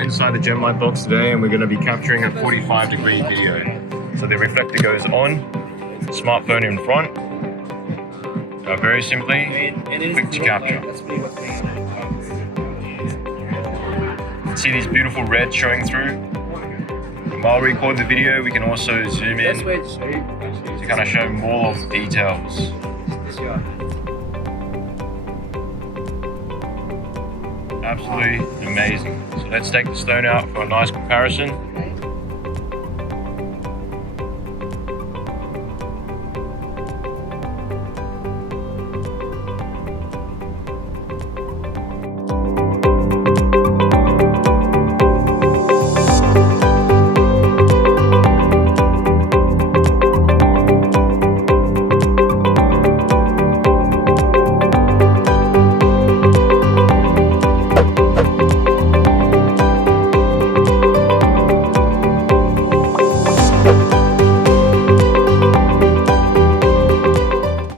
inside the GemLightbox today, and we're going to be capturing a 45-degree video. So the reflector goes on, smartphone in front. Very simply, quick to capture. See these beautiful reds showing through. And while we record the video, we can also zoom in to kind of show more of the details. Absolutely amazing. So let's take the stone out for a nice comparison.